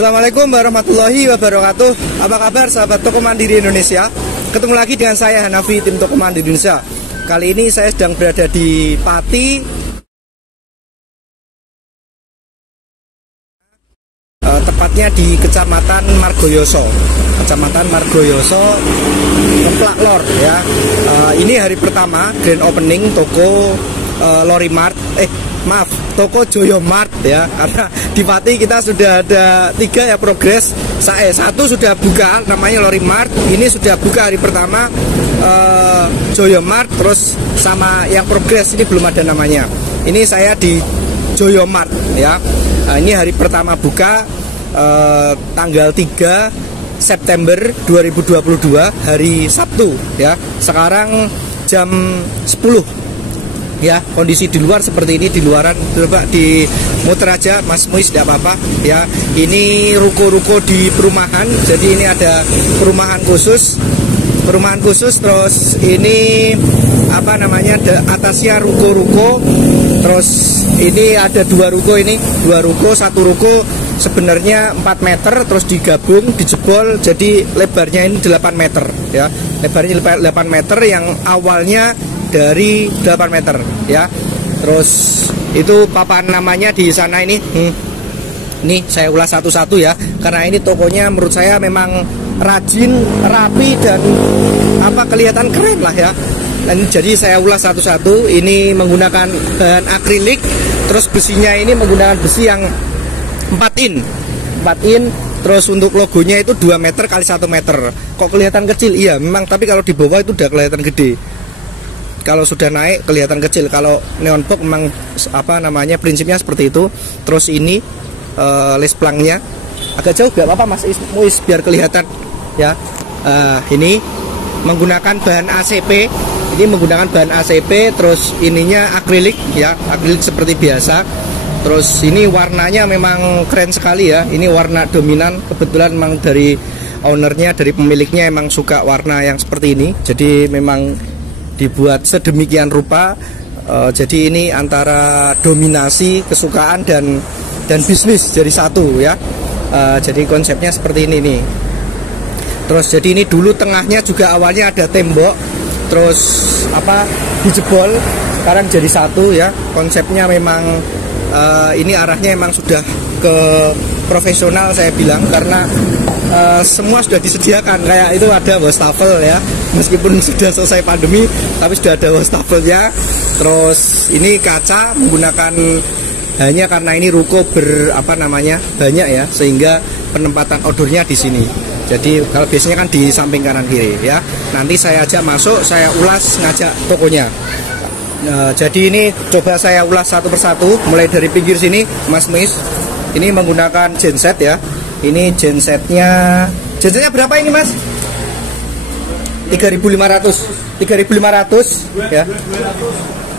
Assalamualaikum warahmatullahi wabarakatuh. Apa kabar sahabat Toko Mandiri Indonesia? Ketemu lagi dengan saya Hanafi, tim Toko Mandiri Indonesia. Kali ini saya sedang berada di Pati, tepatnya di Kecamatan Margoyoso. Kecamatan Margoyoso, Keplak Lor ya. Ini hari pertama grand opening toko Lorimart. Toko Joyomart ya. Karena di Pati kita sudah ada 3 ya progres. Satu sudah buka, namanya Lorimart. Ini sudah buka hari pertama Joyomart. Terus sama yang progres ini belum ada namanya. Ini saya di Joyomart ya. Ini hari pertama buka, tanggal 3 September 2022, hari Sabtu ya. Sekarang jam 10 ya. Kondisi di luar seperti ini, di luaran. Coba di muter aja Mas Muiz, tidak apa-apa ya. Ini ruko-ruko di perumahan. Jadi ini ada perumahan khusus. Terus ini apa namanya, atasnya ruko-ruko. Terus ini ada 2 ruko, ini 2 ruko. Satu ruko sebenarnya 4 meter, terus digabung, dijebol, jadi lebarnya ini 8 meter ya. Lebarnya 8 meter yang awalnya dari 8 meter ya. Terus itu papan namanya di sana ini. Ini saya ulas satu-satu ya, karena ini tokonya menurut saya memang rajin, rapi, dan kelihatan keren lah ya. Dan jadi saya ulas satu-satu. Ini menggunakan bahan akrilik, terus besinya ini menggunakan besi yang 4 in. Terus untuk logonya itu 2 meter kali 1 meter. Kok kelihatan kecil? Iya memang, tapi kalau di bawah itu udah kelihatan gede. Kalau sudah naik kelihatan kecil. Kalau neon box memang prinsipnya seperti itu. Terus ini les plangnya agak jauh, gak apa-apa Mas Muiz biar kelihatan ya. Ini menggunakan bahan ACP. Ini menggunakan bahan ACP. Terus ininya akrilik ya, akrilik seperti biasa. Terus ini warnanya memang keren sekali ya. Ini warna dominan. Kebetulan memang dari ownernya, dari pemiliknya emang suka warna yang seperti ini. Jadi memang dibuat sedemikian rupa. Jadi ini antara dominasi, kesukaan dan bisnis jadi satu ya. Jadi konsepnya seperti ini nih. Terus jadi ini dulu tengahnya juga awalnya ada tembok, terus dijebol, sekarang jadi satu ya. Konsepnya memang ini arahnya memang sudah ke profesional saya bilang, karena semua sudah disediakan. Kayak itu ada wastafel ya, meskipun sudah selesai pandemi tapi sudah ada wastafelnya. Terus ini kaca menggunakan, hanya karena ini ruko banyak ya, sehingga penempatan outdoornya di sini. Jadi kalau biasanya kan di samping kanan kiri ya. Nanti saya ajak masuk, saya ulas, ngajak tokonya. Jadi ini coba saya ulas satu persatu, mulai dari pinggir sini Mas Muiz. Ini menggunakan genset ya. Ini gensetnya berapa ini Mas? 3.500 ya.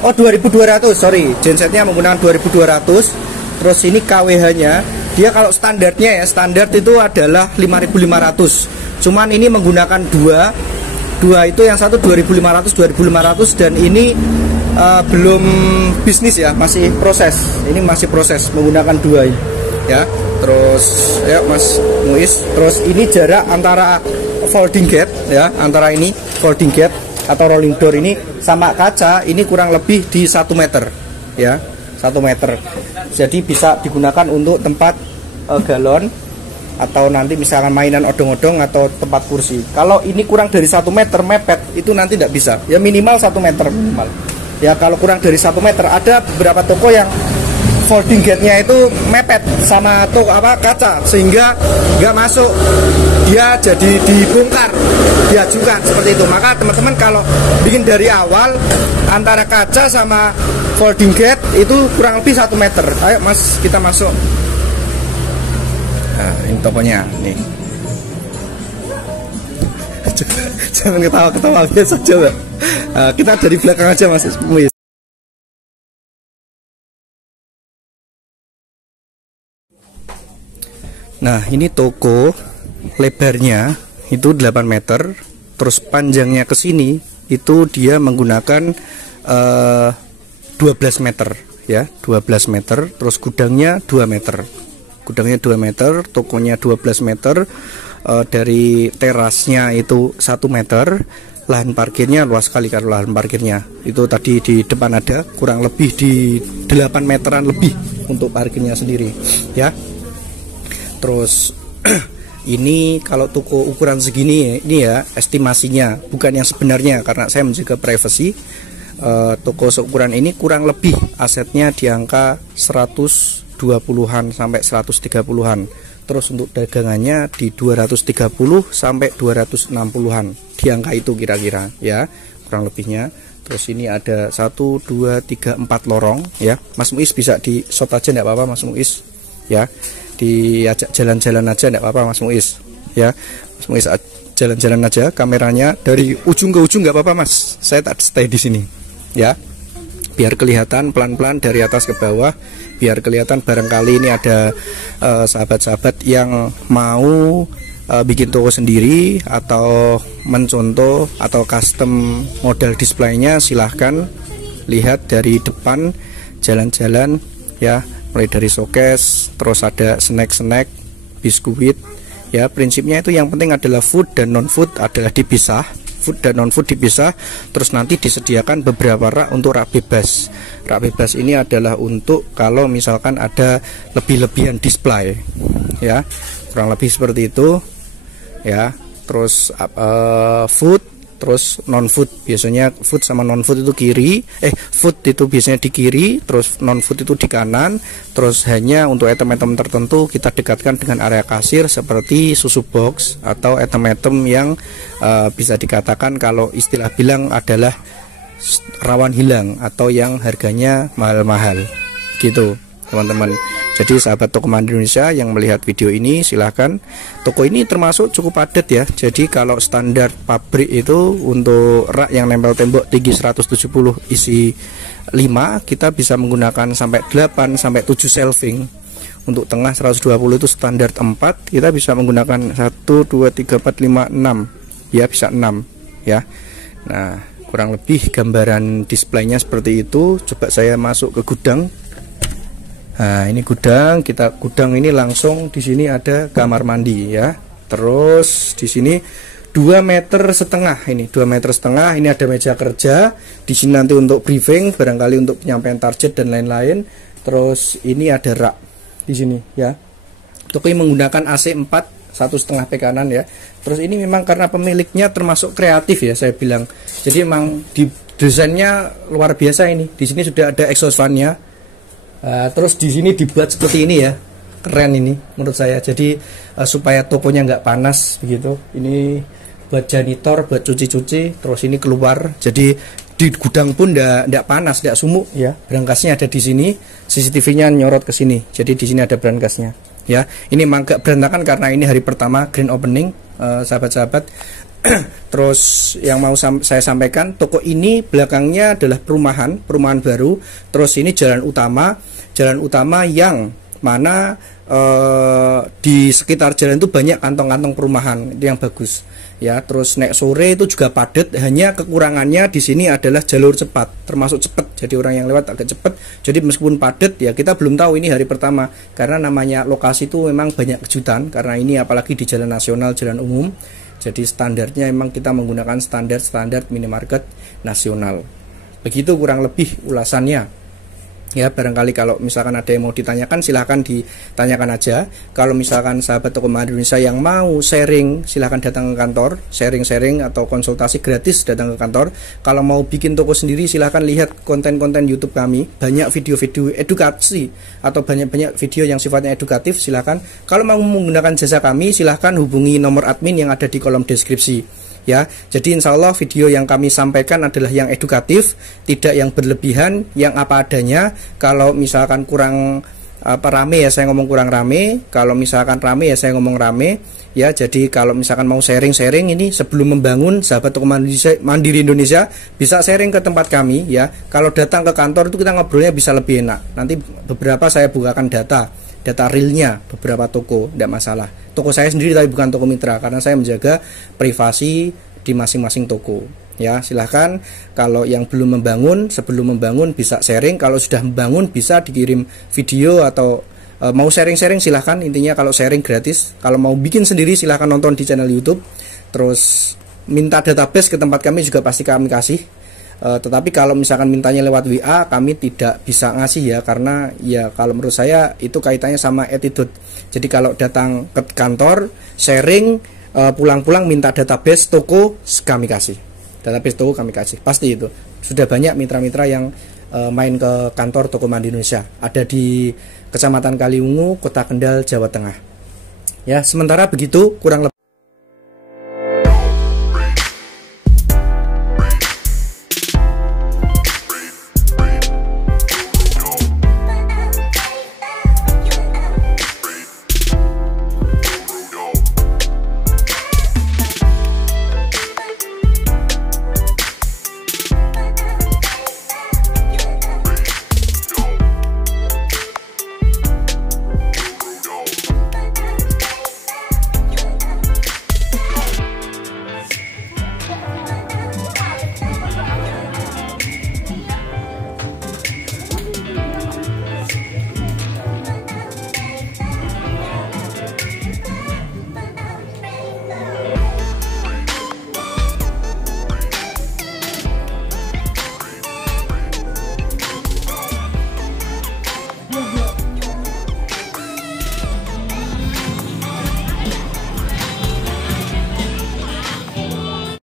Oh 2.200, sorry. Gensetnya menggunakan 2.200. Terus ini KWH-nya, dia kalau standarnya ya, standar itu adalah 5.500. Cuman ini menggunakan dua itu, yang satu 2.500 dan ini belum bisnis ya, masih proses. Ini masih proses menggunakan 2 ini ya. Terus ya Mas Muiz, terus ini jarak antara folding gate ya, antara ini folding gate atau rolling door ini sama kaca ini kurang lebih di 1 meter ya, 1 meter. Jadi bisa digunakan untuk tempat galon, atau nanti misalkan mainan odong-odong atau tempat kursi. Kalau ini kurang dari 1 meter mepet, itu nanti tidak bisa ya, minimal 1 meter minimal ya. Kalau kurang dari 1 meter, ada beberapa toko yang folding gate-nya itu mepet sama kaca, sehingga nggak masuk, dia jadi dibongkar, diajukan seperti itu. Maka teman-teman kalau bikin dari awal, antara kaca sama folding gate itu kurang lebih 1 meter. Ayo Mas, kita masuk. Nah ini tokonya nih. Jangan ketawa-ketawa, biasa aja. Kita dari belakang aja Mas Muiz. Nah ini toko lebarnya itu 8 meter, terus panjangnya ke sini itu dia menggunakan 12 meter ya, 12 meter, terus gudangnya 2 meter. gudangnya 2 meter, tokonya 12 meter, dari terasnya itu 1 meter, lahan parkirnya luas sekali. Kalau lahan parkirnya itu tadi di depan ada kurang lebih di 8 meteran lebih untuk parkirnya sendiri ya. Terus ini kalau toko ukuran segini ini ya estimasinya, bukan yang sebenarnya karena saya menjaga privasi. Toko seukuran ini kurang lebih asetnya di angka 120-an sampai 130-an. Terus untuk dagangannya di 230 sampai 260-an, di angka itu kira-kira ya, kurang lebihnya. Terus ini ada 1, 2, 3, 4 lorong ya. Mas Muiz bisa di shot aja enggak apa-apa Mas Muiz ya. Diajak jalan-jalan aja enggak apa-apa Mas Muiz ya. Mas Muiz jalan-jalan aja, kameranya dari ujung ke ujung enggak apa-apa Mas. Saya tak stay di sini ya. Biar kelihatan pelan-pelan dari atas ke bawah, biar kelihatan barangkali ini ada sahabat-sahabat yang mau bikin toko sendiri atau mencontoh atau custom model displaynya, silahkan lihat dari depan, jalan-jalan ya, mulai dari showcase, terus ada snack-snack, biskuit ya. Prinsipnya itu yang penting adalah food dan non food adalah dipisah, food dan non food dipisah. Terus nanti disediakan beberapa rak untuk rak bebas. Rak bebas ini adalah untuk kalau misalkan ada lebih-lebihan display ya, kurang lebih seperti itu ya. Terus food, terus non food. Biasanya food sama non food itu kiri, food itu biasanya di kiri, terus non food itu di kanan. Terus hanya untuk item-item tertentu kita dekatkan dengan area kasir seperti susu box atau item-item yang bisa dikatakan kalau istilah bilang adalah rawan hilang atau yang harganya mahal-mahal gitu teman-teman. Jadi sahabat toko Mandiri Indonesia yang melihat video ini silahkan. Toko ini termasuk cukup padat ya. Jadi kalau standar pabrik itu untuk rak yang nempel tembok tinggi 170 isi 5, kita bisa menggunakan sampai 8 sampai 7 shelving. Untuk tengah 120 itu standar 4, kita bisa menggunakan 1 2 3 4 5 6 ya, bisa 6 ya. Nah, kurang lebih gambaran displaynya seperti itu. Coba saya masuk ke gudang. Nah, ini gudang. Gudang ini langsung di sini ada kamar mandi ya. Terus di sini 2,5 meter ini 2,5 meter. Ini ada meja kerja. Di sini nanti untuk briefing, barangkali untuk penyampaian target dan lain-lain. Terus ini ada rak di sini ya. Toko ini menggunakan AC 4 1,5 P kanan ya. Terus ini memang karena pemiliknya termasuk kreatif ya, saya bilang. Jadi memang di desainnya luar biasa ini. Di sini sudah ada exhaust fan-nya. Terus di sini dibuat seperti ini ya, keren ini menurut saya. Jadi supaya tokonya nggak panas begitu. Ini buat janitor, buat cuci-cuci. Terus ini keluar. Jadi di gudang pun nggak panas, nggak sumuk ya. Brangasnya ada di sini, CCTV-nya nyorot ke sini. Jadi di sini ada brangasnya. Ya, ini memang agak berantakan karena ini hari pertama grand opening, sahabat-sahabat. Terus yang mau saya sampaikan, toko ini belakangnya adalah perumahan baru. Terus ini jalan utama yang mana di sekitar jalan itu banyak kantong-kantong perumahan, itu yang bagus. Ya, terus naik sore itu juga padat. Hanya kekurangannya di sini adalah jalur cepat, termasuk cepat. Jadi orang yang lewat agak cepat. Jadi meskipun padat ya, kita belum tahu ini hari pertama karena namanya lokasi itu memang banyak kejutan. Karena ini apalagi di jalan nasional, jalan umum. Jadi standarnya memang kita menggunakan standar minimarket nasional. Begitu kurang lebih ulasannya. Ya, barangkali kalau misalkan ada yang mau ditanyakan silahkan ditanyakan aja. Kalau misalkan sahabat toko Mandiri Indonesia yang mau sharing, silahkan datang ke kantor, sharing atau konsultasi gratis datang ke kantor. Kalau mau bikin toko sendiri silahkan lihat konten-konten YouTube kami, banyak video-video edukasi atau banyak video yang sifatnya edukatif. Silahkan. Kalau mau menggunakan jasa kami silahkan hubungi nomor admin yang ada di kolom deskripsi. Ya, jadi insya Allah video yang kami sampaikan adalah yang edukatif, tidak yang berlebihan, yang apa adanya. Kalau misalkan kurang rame ya saya ngomong kurang rame, kalau misalkan rame ya saya ngomong rame. Ya, jadi kalau misalkan mau sharing ini sebelum membangun, sahabat toko Mandiri Indonesia bisa sharing ke tempat kami ya. Kalau datang ke kantor itu kita ngobrolnya bisa lebih enak. Nanti beberapa saya bukakan data realnya beberapa toko, tidak masalah. Toko saya sendiri tapi bukan toko mitra karena saya menjaga privasi di masing-masing toko. Ya, silahkan kalau yang belum membangun, sebelum membangun bisa sharing. Kalau sudah membangun bisa dikirim video atau Mau sharing-sharing silahkan, intinya kalau sharing gratis. Kalau mau bikin sendiri silahkan nonton di channel YouTube. Terus minta database ke tempat kami juga pasti kami kasih. Tetapi kalau misalkan mintanya lewat WA, kami tidak bisa ngasih ya, karena ya kalau menurut saya itu kaitannya sama attitude. Jadi kalau datang ke kantor sharing, pulang-pulang minta database toko, kami kasih. Database toko kami kasih, pasti itu. Sudah banyak mitra-mitra yang main ke kantor Tokopedia Indonesia. Ada di Kecamatan Kaliwungu, Kota Kendal, Jawa Tengah. Ya, sementara begitu kurang lebih.